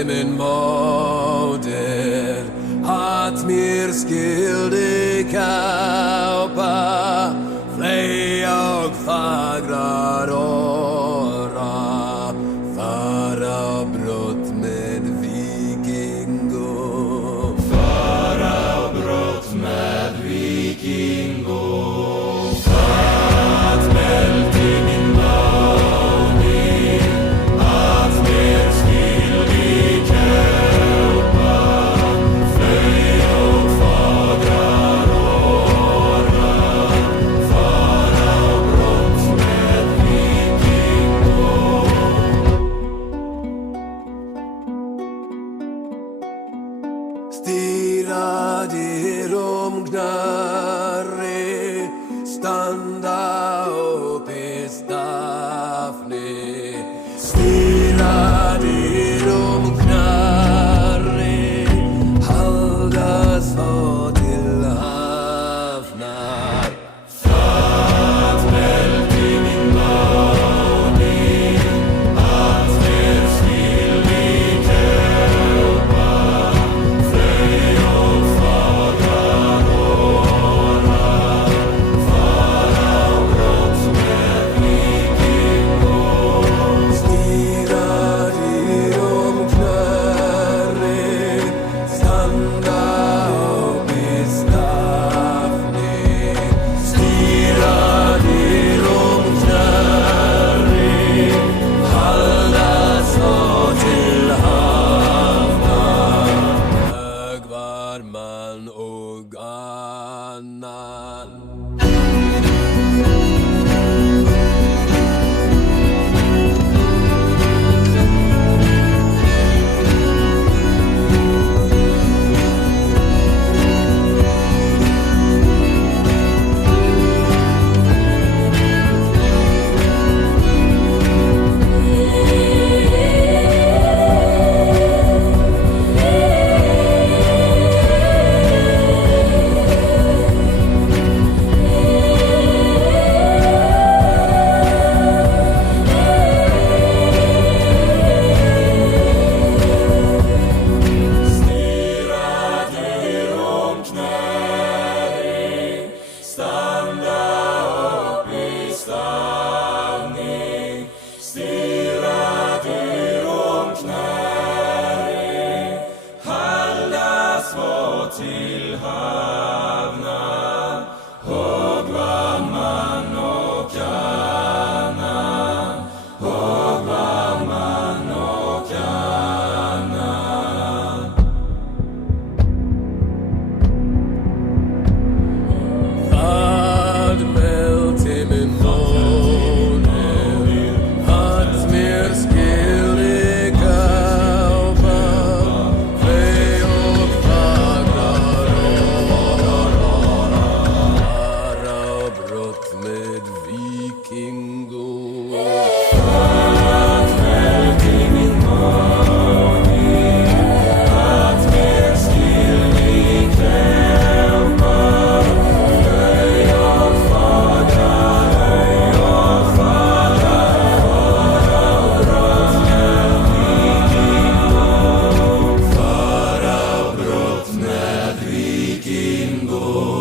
till min moder att mer skulle kaupa flej och fagra åra fara brott med vikingo fara brott med vikingo att väl till min moder att mer skulle kaupa flej och fagra åra fara brott med vikingo stirrade knarre standa upp i Stafne stirrade knarre halda så till havnar att väl till min moder att mer skulle kaupa flej och fagra åra fara brott med vikingo stirrade knarre standa upp i Stafne stirrade knarre halda så till havnar hög var man och annan till havna och vad man och annan och vad man och annan vad väl till min moder att mer skulle kaupa flej och fagra fara brott med vikingo att väl till min moder att mer skulle kaupa flej och fagra fara brott med vikingo